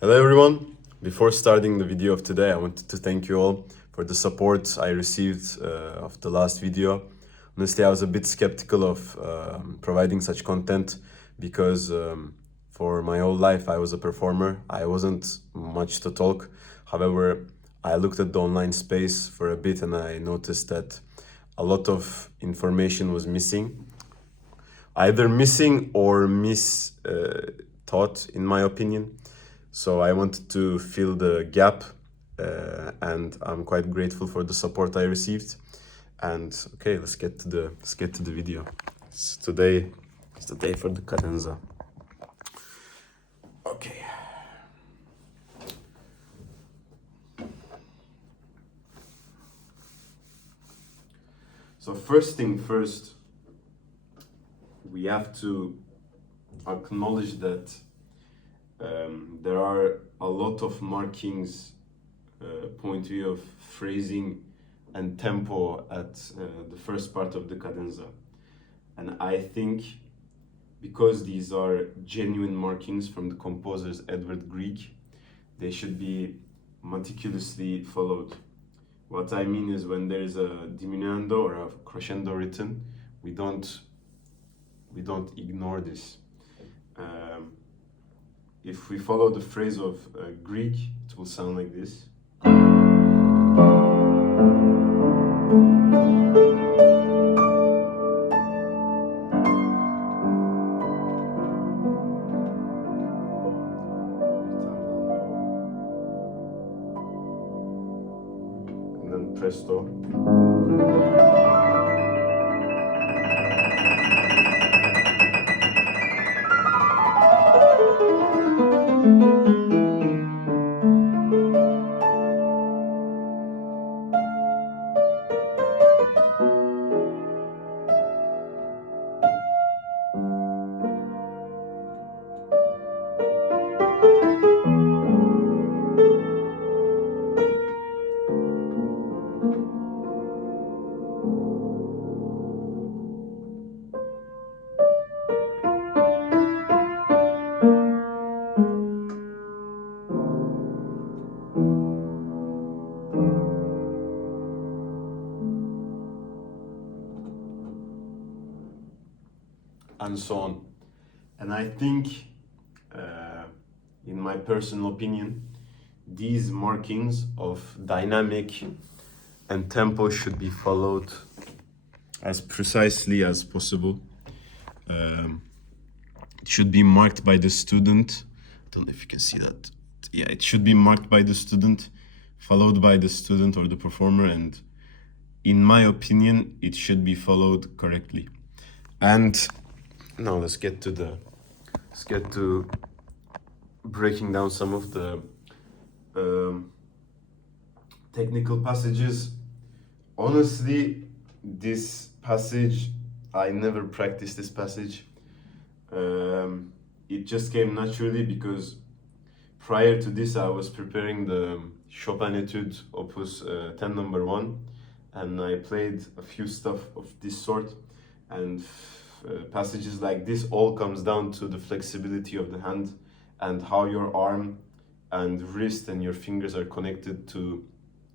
Hello everyone! Before starting the video of today, I wanted to thank you all for the support I received of the last video. Honestly, I was a bit skeptical of providing such content because for my whole life I was a performer. I wasn't much to talk. However, I looked at the online space for a bit and I noticed that a lot of information was missing. Either missing or taught, in my opinion. So I wanted to fill the gap, and I'm quite grateful for the support I received. And okay, let's get to the video. Today is the day for the Cadenza. Okay. So first thing first, we have to acknowledge that there are a lot of markings, point of view of phrasing and tempo at the first part of the cadenza. And I think because these are genuine markings from the composers Grieg, they should be meticulously followed. What I mean is when there is a diminuendo or a crescendo written, we don't ignore this. If we follow the phrase of Grieg, it will sound like this. And then presto. And so on. And I think, in my personal opinion, these markings of dynamic and tempo should be followed as precisely as possible. It should be marked by the student. I don't know if you can see that. Yeah, it should be marked by the student, followed by the student or the performer, and in my opinion, it should be followed correctly. And now let's get to breaking down some of the technical passages. Honestly, this passage, I never practiced this passage. It just came naturally because prior to this I was preparing the Chopin Etude Opus 10 number 1, and I played a few stuff of this sort, and passages like this all comes down to the flexibility of the hand and how your arm and wrist and your fingers are connected to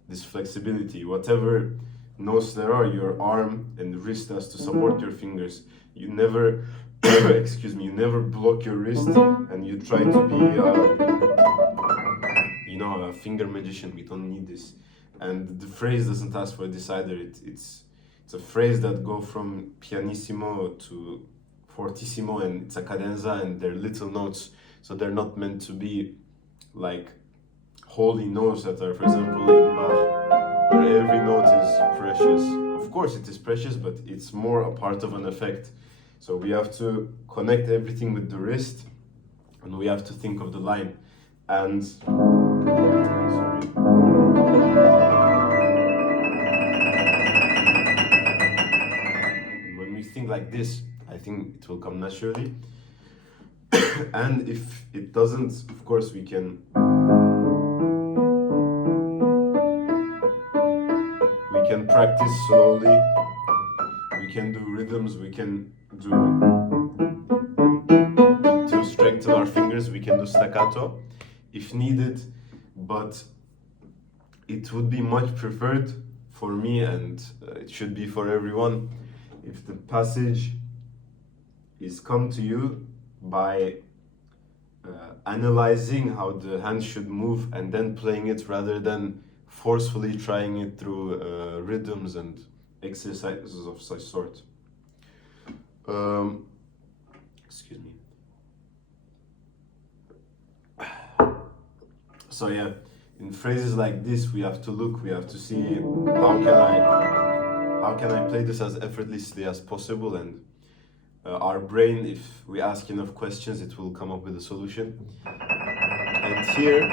this flexibility. Whatever notes there are, your arm and wrist has to support your fingers. You never you never block your wrist and you try to be a finger magician. We don't need this. And the phrase doesn't ask for this either. It's a phrase that go from pianissimo to fortissimo, and it's a cadenza, and they're little notes, so they're not meant to be like holy notes that are, for example, in Bach, where every note is precious. Of course it is precious, but it's more a part of an effect. So we have to connect everything with the wrist, and we have to think of the line. And when we think like this, I think it will come naturally. And if it doesn't, of course, we can practice slowly. We can do rhythms. We can do, to strengthen our fingers, we can do staccato. if needed, but it would be much preferred for me, and it should be for everyone, if the passage is come to you by analyzing how the hand should move and then playing it, rather than forcefully trying it through rhythms and exercises of such sort. Excuse me. So yeah, in phrases like this, we have to look, we have to see how can I play this as effortlessly as possible, and our brain, if we ask enough questions, it will come up with a solution. And here,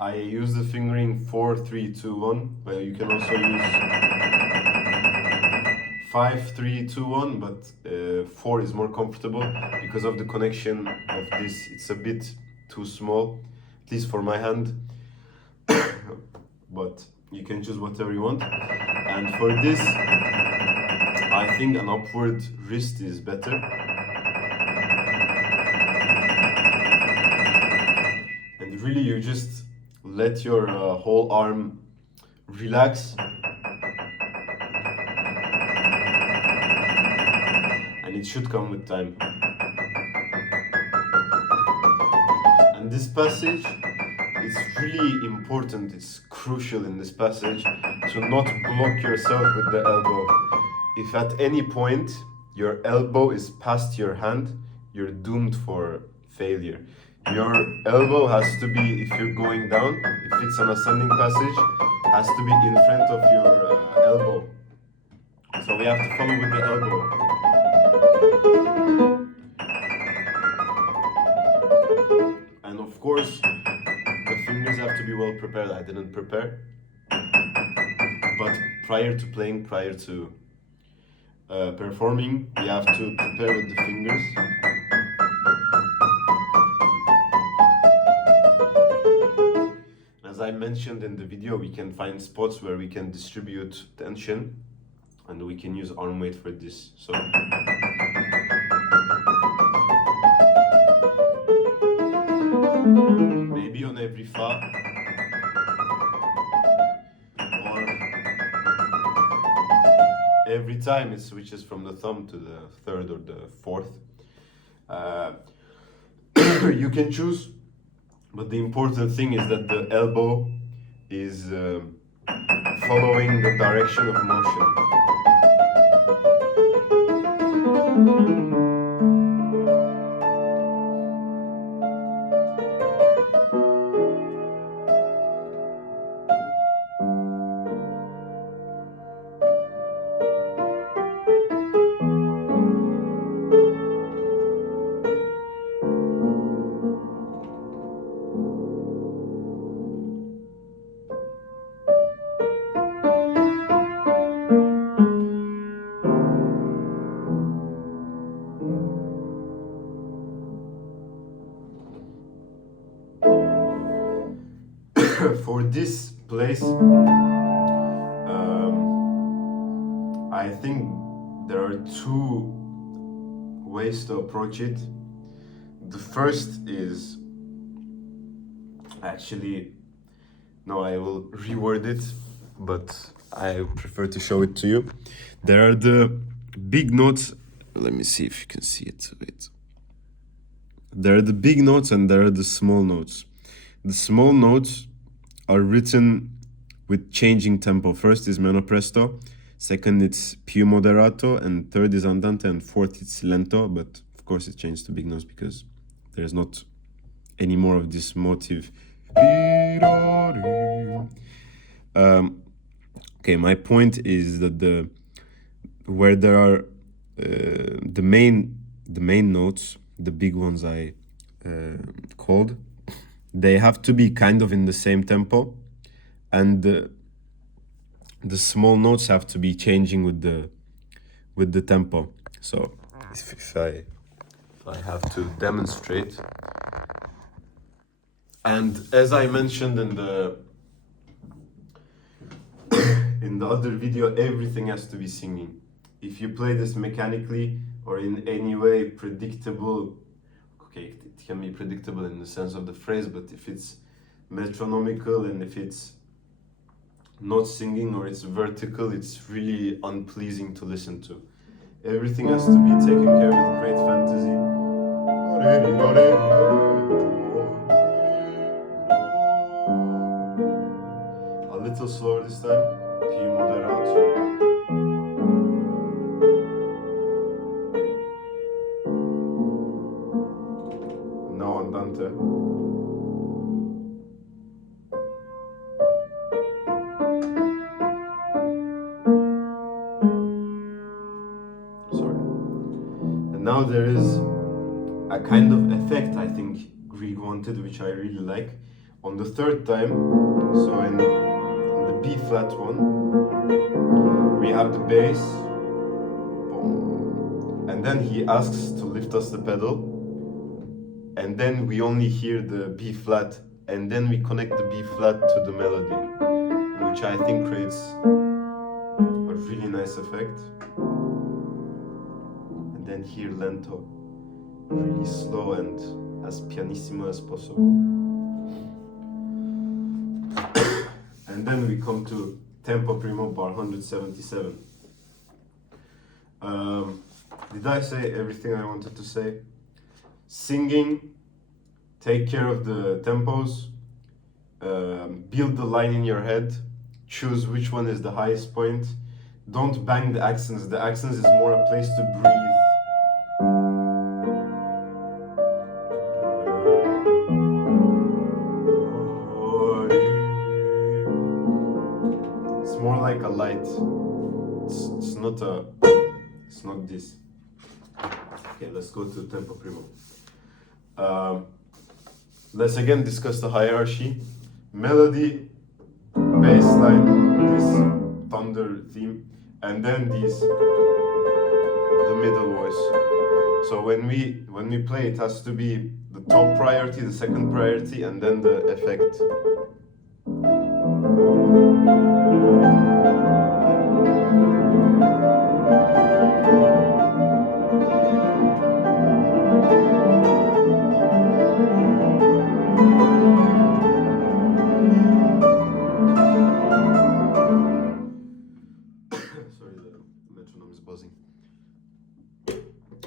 I use the fingering 4, 3, 2, 1, but you can also use 5, 3, 2, 1, but 4 is more comfortable because of the connection of this. It's a bit too small, at least for my hand, but you can choose whatever you want. And for this, I think an upward wrist is better. And really, you just let your whole arm relax. And it should come with time. And this passage, it's really important, it's crucial in this passage to not block yourself with the elbow. If at any point your elbow is past your hand, you're doomed for failure. Your elbow has to be, if you're going down, if it's an ascending passage, has to be in front of your elbow. So we have to follow with the elbow. And of course, the fingers have to be well prepared. I didn't prepare. But prior to playing, prior to performing, you have to prepare with the fingers. As I mentioned in the video, we can find spots where we can distribute tension, and we can use arm weight for this. So maybe on every fa, or every time it switches from the thumb to the third or the fourth. You can choose, but the important thing is that the elbow is following the direction of motion. For this place, I think there are two ways to approach it. The first is actually, no, I will reword it, but I prefer to show it to you. There are the big notes. Let me see if you can see it. Wait. There are the big notes and there are the small notes. The small notes are written with changing tempo. First is meno presto, second it's più moderato, and third is andante, and fourth it's lento, but of course it changed to big notes because there's not any more of this motive. Okay, my point is that where there are the main notes, the big ones I called, they have to be kind of in the same tempo, and the small notes have to be changing with the tempo. So if I have to demonstrate, and as I mentioned in the other video, everything has to be singing. If you play this mechanically or in any way predictable. Okay, it can be predictable in the sense of the phrase, but if it's metronomical and if it's not singing or it's vertical, it's really unpleasing to listen to. Everything has to be taken care of with great fantasy. A little slower this time. Più moderato. Now andante. Sorry. And now there is a kind of effect I think Grieg wanted, which I really like. On the third time, so in the B flat one, we have the bass, boom, and then he asks to lift us the pedal, and then we only hear the B flat, and then we connect the B flat to the melody, which I think creates a really nice effect. And then here lento, really slow and as pianissimo as possible. And then we come to tempo primo bar 177. Did I say everything I wanted to say? Singing, take care of the tempos, build the line in your head, choose which one is the highest point. Don't bang the accents. The accents is more a place to breathe. More like a light. It's not this. Okay, let's go to tempo primo. Let's again discuss the hierarchy. Melody, bass line, this thunder theme, and then the middle voice. So when we play, it has to be the top priority, the second priority, and then the effect.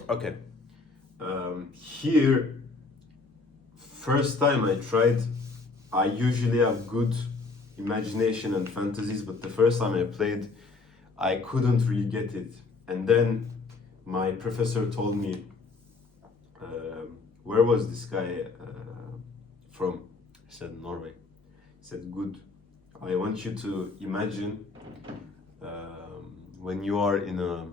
Okay, here, first time I tried, I usually have good imagination and fantasies, but the first time I played, I couldn't really get it. And then my professor told me, where was this guy from? I said, Norway. He said, good, I want you to imagine when you are in a,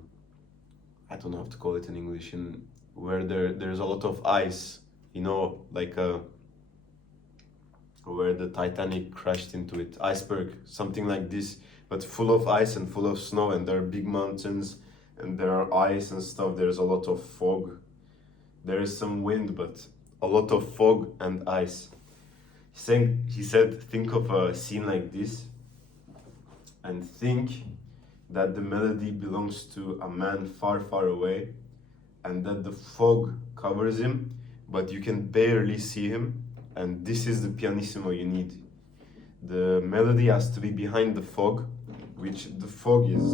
I don't know how to call it in English, in where there's a lot of ice, you know, like where the Titanic crashed into it, iceberg, something like this, but full of ice and full of snow, and there are big mountains, and there are ice and stuff, there's a lot of fog, there is some wind, but a lot of fog and ice. He said, think of a scene like this, and think that the melody belongs to a man far, far away, and that the fog covers him, but you can barely see him, and this is the pianissimo you need. The melody has to be behind the fog, which the fog is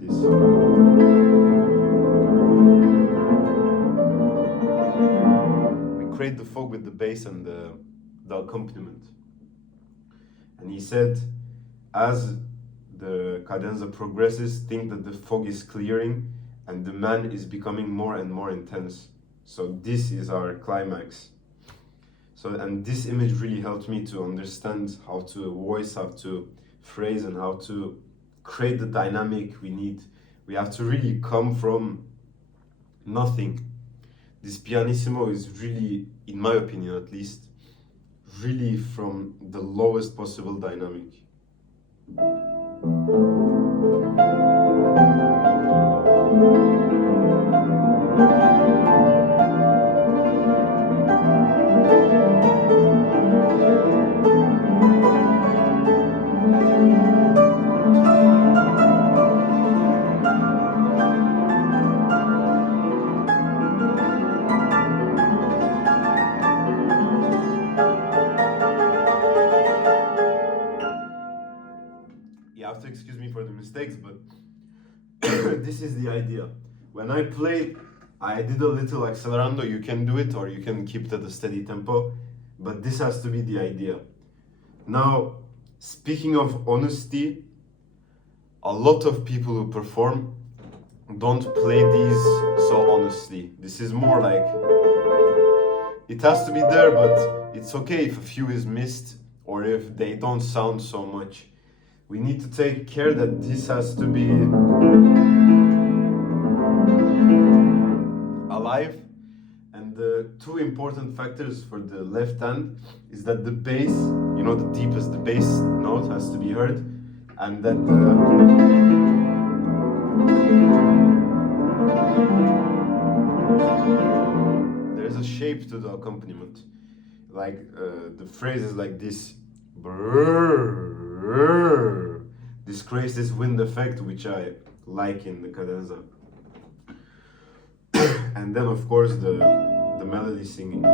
this. We create the fog with the bass and the accompaniment. And he said, as the cadenza progresses, think that the fog is clearing and the man is becoming more and more intense. So this is our climax. So, and this image really helped me to understand how to voice, how to phrase, and how to create the dynamic we need. We have to really come from nothing. This pianissimo is really, in my opinion at least, really from the lowest possible dynamic. effects, but this is the idea. When I play, I did a little accelerando. You can do it or you can keep it at a steady tempo, but this has to be the idea. Now, speaking of honesty, a lot of people who perform don't play these so honestly. This is more like, it has to be there, but it's okay if a few is missed or if they don't sound so much. We need to take care that this has to be alive. And the two important factors for the left hand is that the bass, you know, the deepest, the bass note has to be heard, and that there's a shape to the accompaniment. Like the phrase is like this. This creates this wind effect, which I like in the cadenza. And then, of course, the melody singing.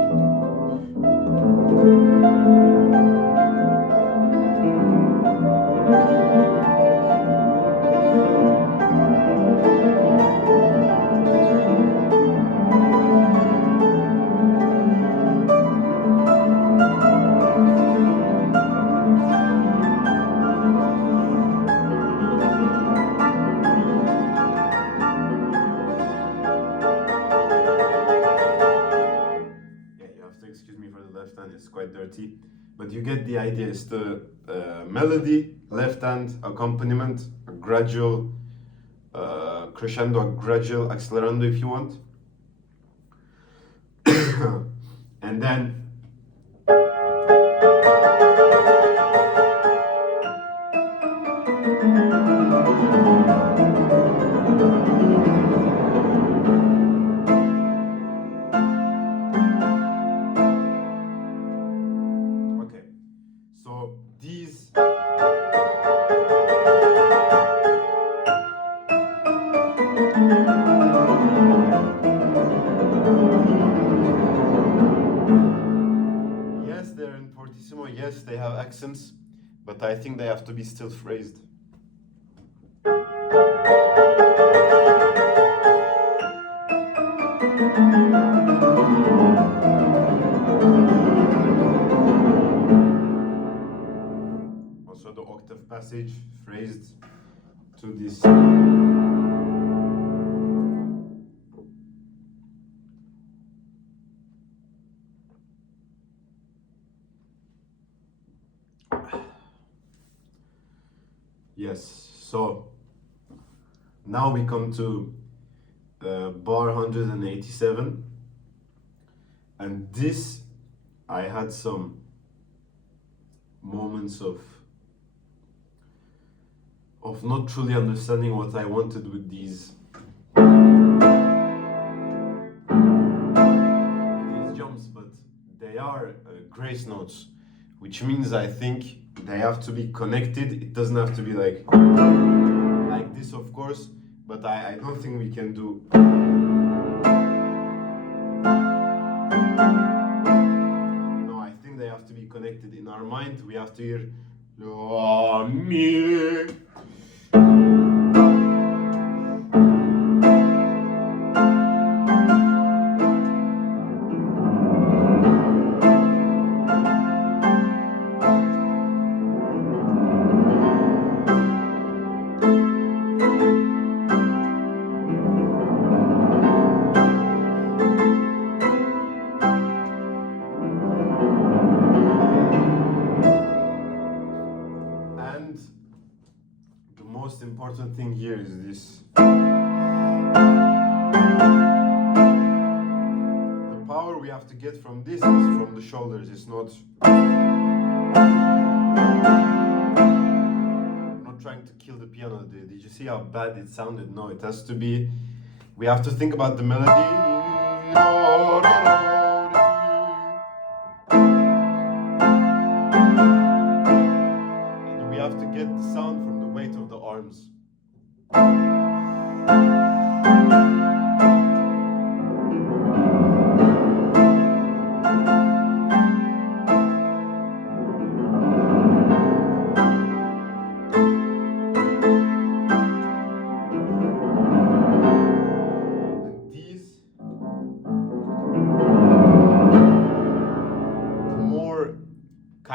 It's quite dirty, but you get the idea. It's the melody, left hand, accompaniment, a gradual crescendo, a gradual accelerando if you want, and then these yes, they're in fortissimo, yes, they have accents, but I think they have to be still phrased. Also the octave passage phrased to this. Yes, so now we come to bar 187, and this I had some moments of not truly understanding what I wanted with these jumps, but they are grace notes, which means I think they have to be connected. It doesn't have to be like this, of course, but I don't think we can do. No, I think they have to be connected. In our mind, we have to hear la mi. Most important thing here is this. The power we have to get from this is from the shoulders. It's not. I'm not trying to kill the piano. Did you see how bad it sounded? No, it has to be. We have to think about the melody. And we have to get the sound from the weight of the arms.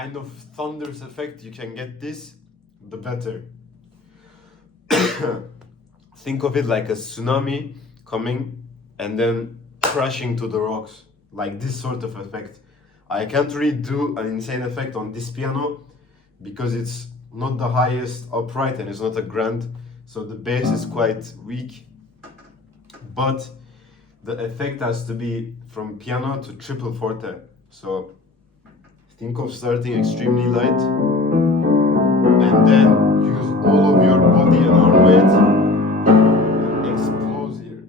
kind of thunderous effect you can get this, the better. Think of it like a tsunami coming and then crashing to the rocks, like this sort of effect. I can't really do an insane effect on this piano because it's not the highest upright and it's not a grand, so the bass is quite weak. But the effect has to be from piano to triple forte. So think of starting extremely light and then use all of your body and arm weight and explode here.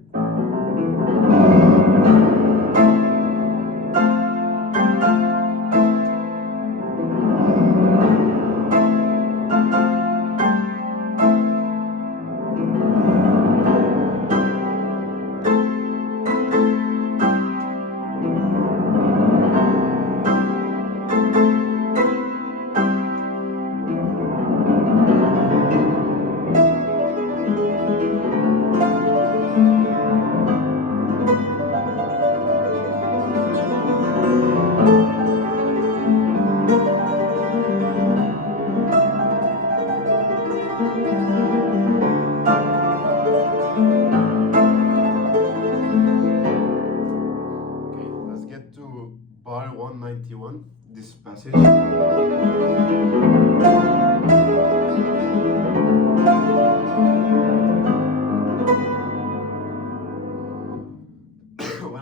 Bar 191, this passage. When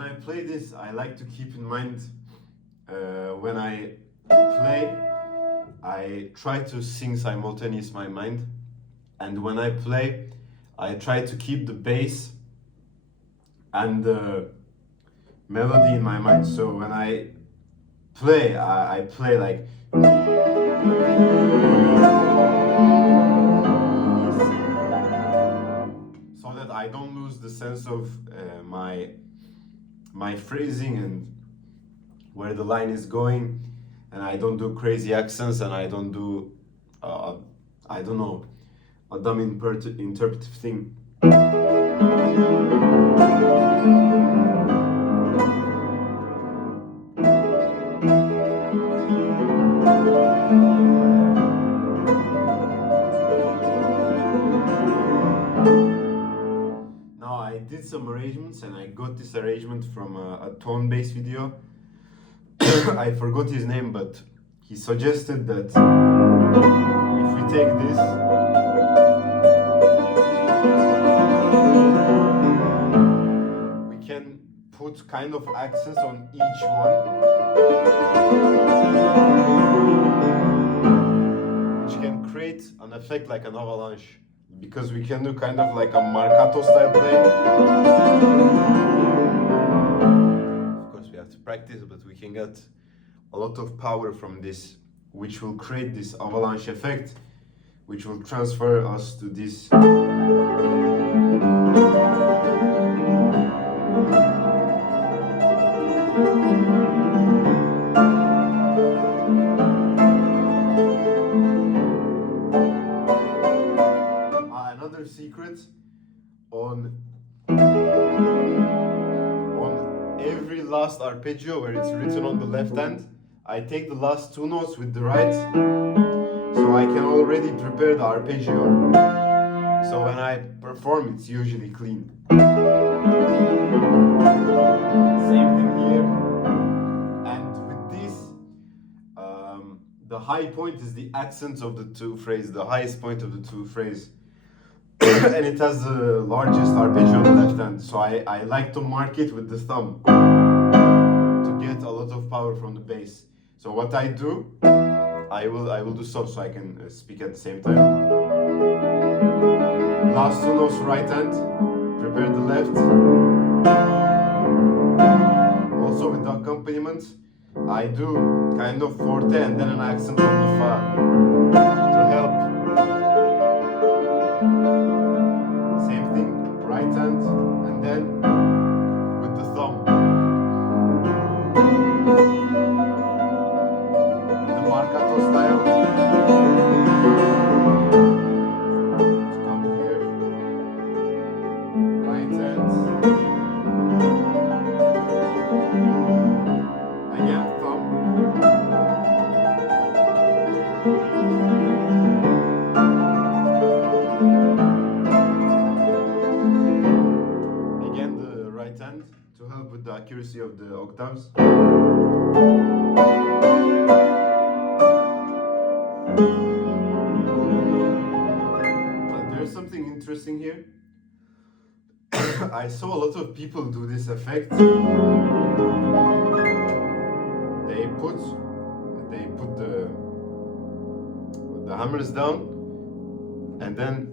I play this, I like to keep in mind when I play, I try to sing simultaneous my mind, and when I play, I try to keep the bass and the melody in my mind. So when I play, I play like so that I don't lose the sense of my phrasing and where the line is going, and I don't do crazy accents, and I don't do I don't know, a dumb interpretive thing. Now I did some arrangements, and I got this arrangement from a tone-based video. I forgot his name, but he suggested that if we take this we can put kind of accents on each one, which can create an effect like an avalanche, because we can do kind of like a marcato style playing. Of course we have to practice, but we can get a lot of power from this, which will create this avalanche effect, which will transfer us to this. Another secret, on every last arpeggio where it's written on the left hand, I take the last two notes with the right, so I can already prepare the arpeggio. So when I perform, it's usually clean. Same thing here. And with this, the high point is the accent of the two phrases, the highest point of the two phrases. And it has the largest arpeggio on the left hand, so I like to mark it with the thumb to get a lot of power from the bass. So what I do, I will do so I can speak at the same time. Last two notes right hand, prepare the left. Also with the accompaniment, I do kind of forte and then an accent on the fa to help. Same thing, right hand, and then with the thumb. The marcato style. To come here. Right hand. Again, thumb. right hand to help with the accuracy of the octaves. But there's something interesting here. I saw a lot of people do this effect. They put the hammers down, and then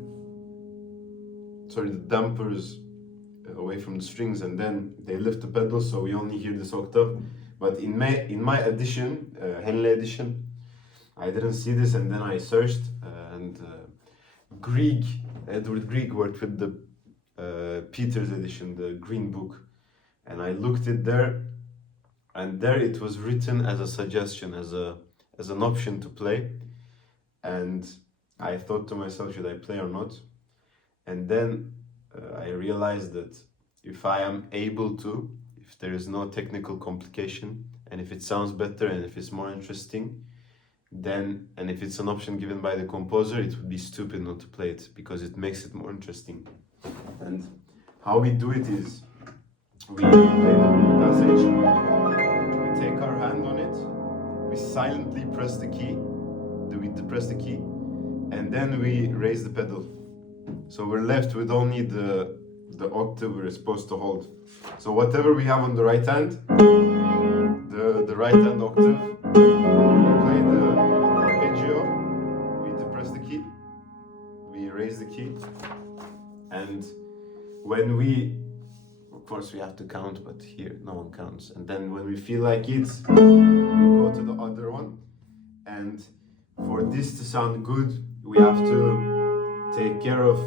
the dampers away from the strings, and then they lift the pedals, so we only hear this octave. But in my edition, Henley edition, I didn't see this, and then I searched, and Edward Grieg worked with the Peters edition, the Green Book, and I looked it there, and there it was written as a suggestion, as an option to play, and I thought to myself, should I play or not? And then I realized that if I am able to, if there is no technical complication, and if it sounds better, and if it's more interesting, then, and if it's an option given by the composer, it would be stupid not to play it, because it makes it more interesting. And how we do it is, we play the passage, we take our hand on it, we silently press the key, we depress the key, and then we raise the pedal. So we're left with only the octave we're supposed to hold. So whatever we have on the right hand, the right hand octave, we play the arpeggio, we depress the key, we raise the key, and when of course we have to count, but here no one counts. And then when we feel like it, we go to the other one. And for this to sound good, we have to take care of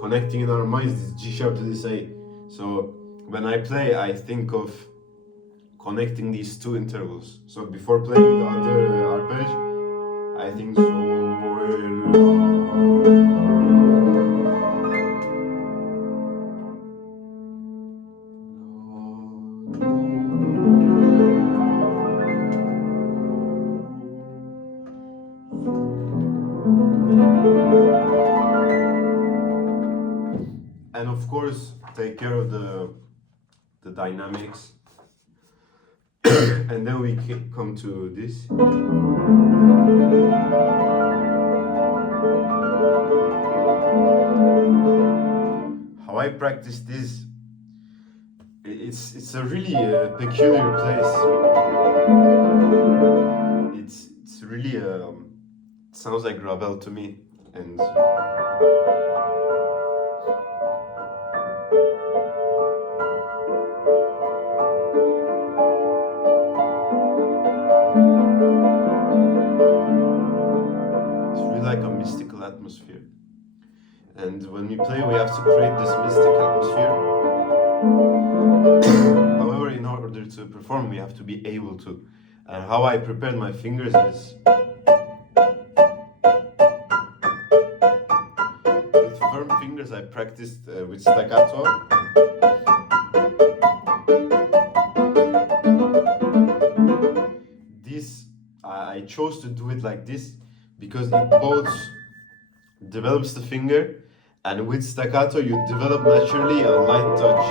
connecting in our minds this G sharp to this A. So when I play, I think of connecting these two intervals. So before playing the other arpeggio, I think so. And of course, take care of the dynamics. And then we come to this. How I practice this, it's a really peculiar place. It's really it sounds like Ravel to me, and atmosphere. And when we play, we have to create this mystic atmosphere. However, in order to perform, we have to be able to. And how I prepared my fingers is with firm fingers. I practiced with staccato. This I chose to do it like this because it both develops the finger, and with staccato you develop naturally a light touch.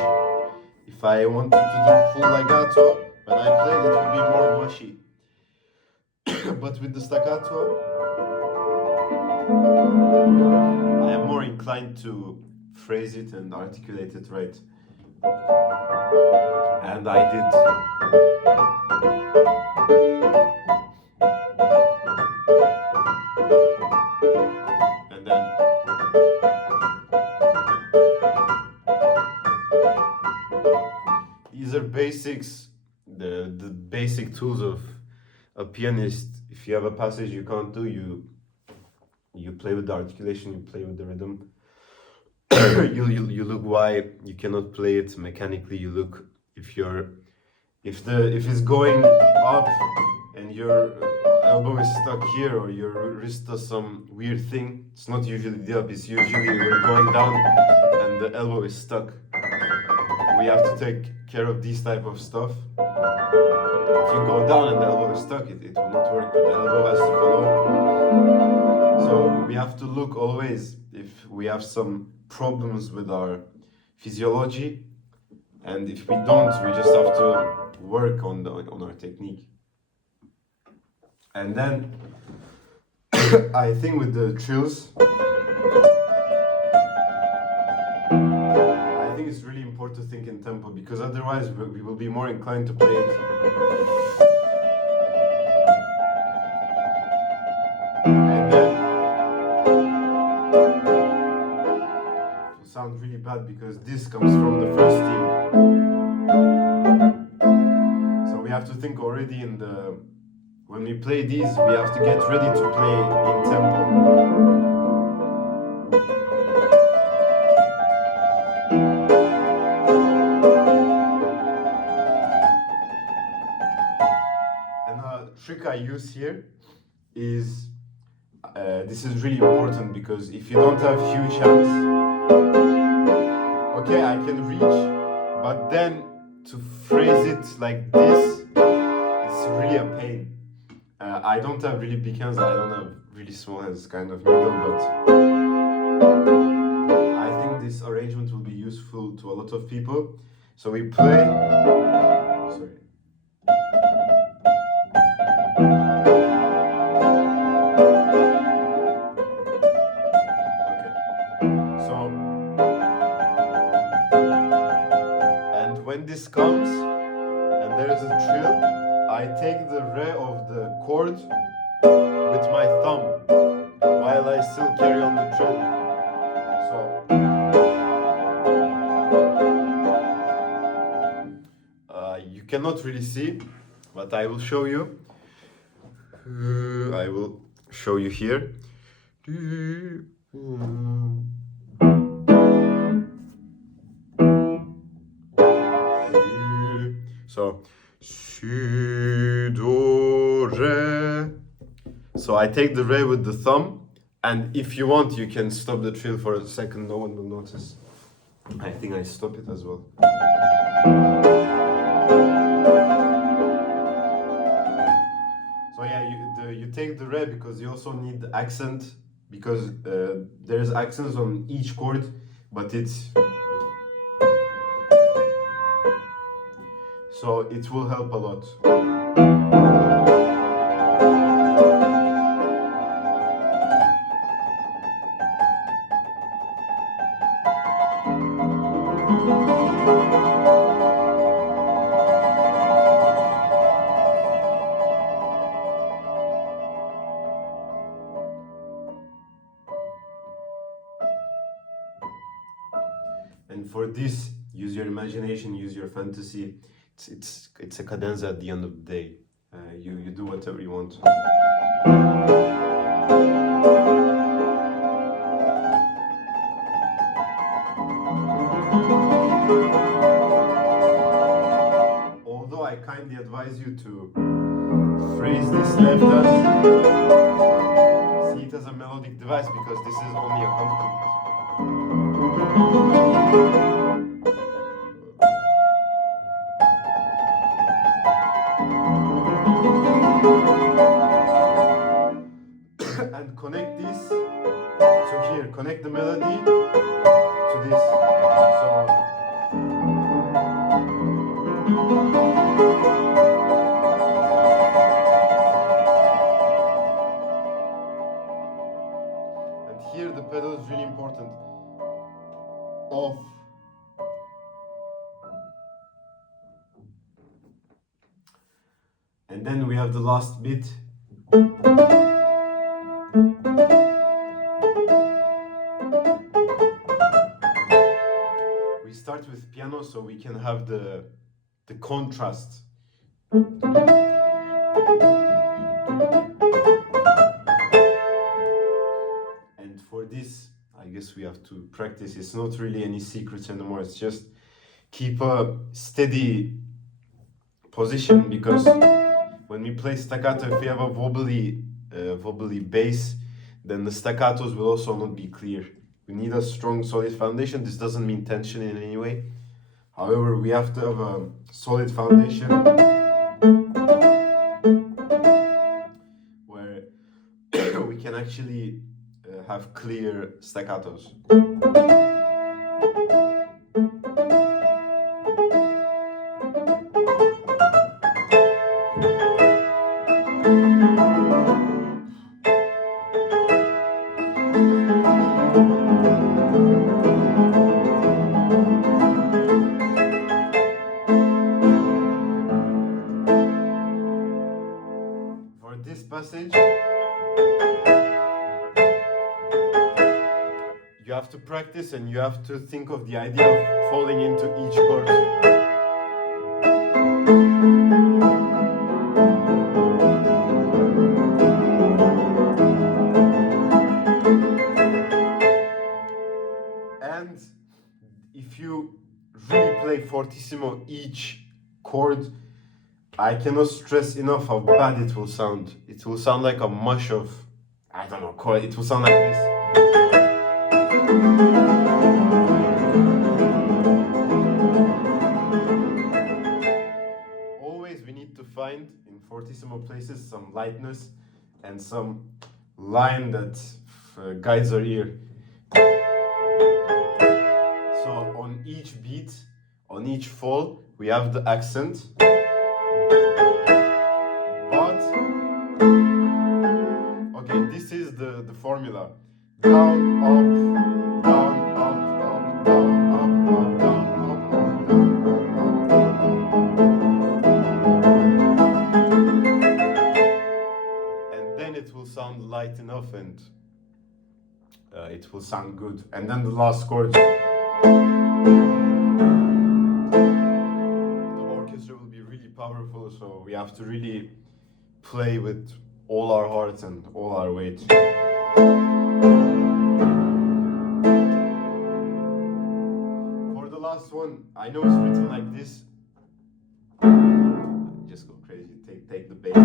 If I wanted to do full legato, when I played it would be more mushy. But with the staccato, I am more inclined to phrase it and articulate it right. And I did. These are basics, the basic tools of a pianist. If you have a passage you can't do, you play with the articulation, you play with the rhythm. you look why you cannot play it mechanically. You look if it's going up and your elbow is stuck here, or your wrist does some weird thing. It's not usually the up, it's usually we're going down and the elbow is stuck. We have to take care of these type of stuff. If you go down and the elbow is stuck, it will not work, but the elbow has to follow. So we have to look always, if we have some problems with our physiology, And if we don't, we just have to work on our technique. And then I think with the trills, I think it's really important to think in tempo, because otherwise we will be more inclined to play it. And then it will sound really bad because this comes from the first theme. So we have to think already in the, when we play these, we have to get ready to play in tempo. Trick I use here is, this is really important, because if you don't have huge hands, okay, I can reach, but then to phrase it like this, it's really a pain. I don't have really big hands, I don't have really small hands, kind of middle, but I think this arrangement will be useful to a lot of people. So we play, sorry. When this comes and there is a trill, I take the re of the chord with my thumb while I still carry on the trill. So you cannot really see, but I will show you. I will show you here. So, si, do, re. So I take the re with the thumb, and if you want, you can stop the trill for a second, no one will notice. I think I stop it as well. So yeah, you take the re because you also need the accent, because there's accents on each chord, but it's... So it will help a lot. And for this, use your imagination, use your fantasy. It's a cadenza at the end of the day. You do whatever you want. Although I kindly advise you to phrase this left hand, see it as a melodic device, because this is only accompaniment. And connect this to here, connect the melody to this. So and here the pedal is really important. Off. And then we have the last bit. We start with piano so we can have the contrast. And for this, I guess we have to practice. It's not really any secrets anymore. It's just keep a steady position, because when we play staccato, if we have a wobbly bass, then the staccatos will also not be clear. We need a strong, solid foundation. This doesn't mean tension in any way. However, we have to have a solid foundation where we can actually have clear staccatos. passage. You have to practice and you have to think of the idea of falling into each chord. And if you really play fortissimo each chord, I cannot stress enough how bad it will sound. It will sound like a mush of, I don't know, chord. It will sound like this. Always we need to find in fortissimo places some lightness and some line that guides our ear. So on each beat, on each fall, we have the accent. But, okay, this is the formula. Down, up, down, up, up, down, up, up, down, up, up, down. And then it will sound light enough and it will sound good. And then the last chord. Powerful, so we have to really play with all our hearts and all our weight. For the last one, I know it's written like this. Just go crazy, take the bass.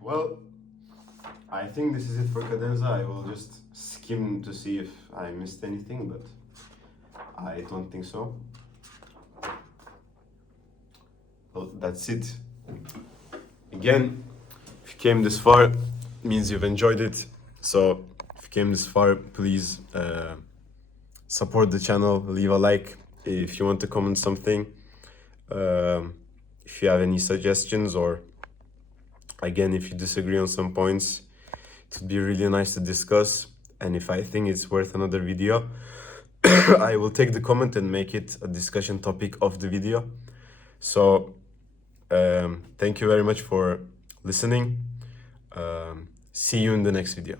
Well, I think this is it for Cadenza. I will just skim to see if I missed anything, but I don't think so. Well, that's it. Again, if you came this far, it means you've enjoyed it. So if you came this far, please support the channel, leave a like. If you want to comment something, if you have any suggestions, or again, if you disagree on some points, it would be really nice to discuss. And if I think it's worth another video, I will take the comment and make it a discussion topic of the video. So thank you very much for listening. See you in the next video.